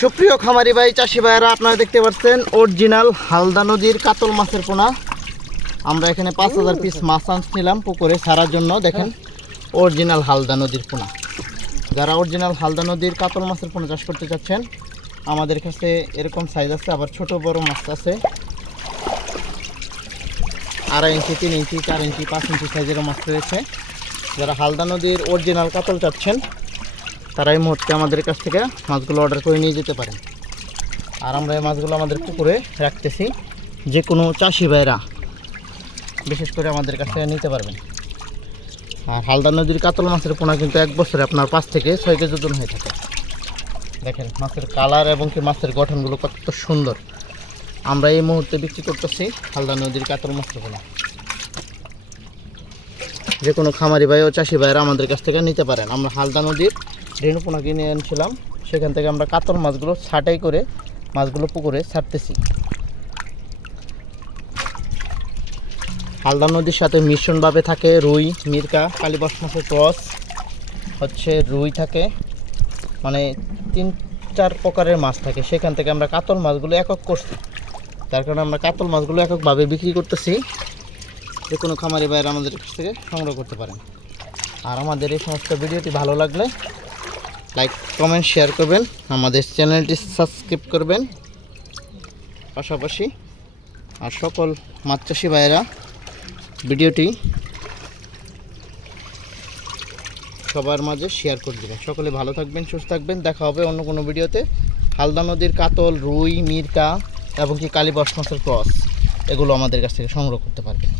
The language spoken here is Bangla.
সুপ্রিয় খামারি ভাই, চাষি ভাইয়েরা, আপনারা দেখতে পাচ্ছেন অরিজিনাল হালদা নদীর কাতল মাছের পোনা। আমরা এখানে পাঁচ হাজার পিস মাছ আনছিলাম পুকুরে ছাড়ার জন্য, দেখেন, অরিজিনাল হালদা নদীর পোনা। যারা অরিজিনাল হালদা নদীর কাতল মাছের পোনা চাষ করতে চাচ্ছেন, আমাদের কাছে এরকম সাইজ আছে, আবার ছোট বড় মাছ আছে। আড়াই ইঞ্চি, তিন ইঞ্চি, চার ইঞ্চি, পাঁচ ইঞ্চি সাইজেরও মাছ রয়েছে। যারা হালদা নদীর অরিজিনাল কাতল চাচ্ছেন তারা এই মুহূর্তে আমাদের কাছ থেকে মাছগুলো অর্ডার করে নিয়ে যেতে পারেন। আর আমরা এই মাছগুলো আমাদের পুকুরে রাখতেছি। যে কোনো চাষি ভাইরা বিশেষ করে আমাদের কাছ থেকে নিতে পারবেন। আর হালদা নদীর কাতল মাছের পোনা কিন্তু এক বছরে আপনার পাঁচ থেকে ছয় কেজি ওজন হয়ে থাকে। দেখেন, মাছের কালার এবং কি মাছের গঠনগুলো কত সুন্দর। আমরা এই মুহূর্তে বিক্রি করতেছি হালদা নদীর কাতল মাছের পোনা। যে কোনো খামারি ভাই ও চাষি ভাইরা আমাদের কাছ থেকে নিতে পারেন। আমরা হালদা নদীর রেণুপোনা কিনে আনছিলাম সেখান থেকে আমরা কাতল মাছগুলো ছাটাই করে মাছগুলো পুকুরে ছাড়তেছি হালদা নদীর সাথে মিশ্রণভাবে থাকে রুই, মিরকা, কালীবাস মাছের টস হচ্ছে রুই থাকে মানে তিন, চার প্রকারের মাছ থাকে। সেখান থেকে আমরা কাতল মাছগুলো একক করছি। তার কারণে আমরা কাতল মাছগুলো এককভাবে বিক্রি করতেছি। যে কোনো খামারি বাইরে আমাদের কাছ থেকে সংগ্রহ করতে পারেন। আর আমাদের এই সমস্ত ভিডিওটি ভালো লাগলে লাইক কমেন্ট শেয়ার করবেন। আমাদের চ্যানেলটি সাবস্ক্রাইব করবেন। পাশাপাশি আর সকল মাছ চাষি ভাইয়েরা, ভিডিওটি সবার মাঝে শেয়ার করে দেবেন। সকলে ভালো থাকবেন, সুস্থ থাকবেন। দেখা হবে অন্য কোনো ভিডিওতে। হালদা নদীর কাতল, রুই, মিরকা এবং কি কালীবাস মাছের ক্রস, এগুলো আমাদের কাছ থেকে সংগ্রহ করতে পারবেন।